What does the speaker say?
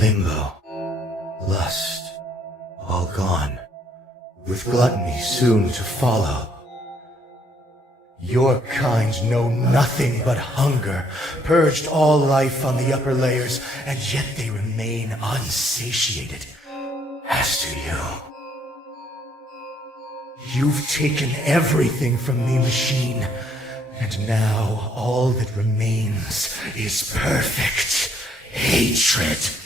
limbo, lust, all gone, with gluttony soon to follow. Your kind know nothing but hunger, purged all life on the upper layers, and yet they remain unsatiated. As to you, you've taken everything from me, machine, and now all that remains is perfect hatred.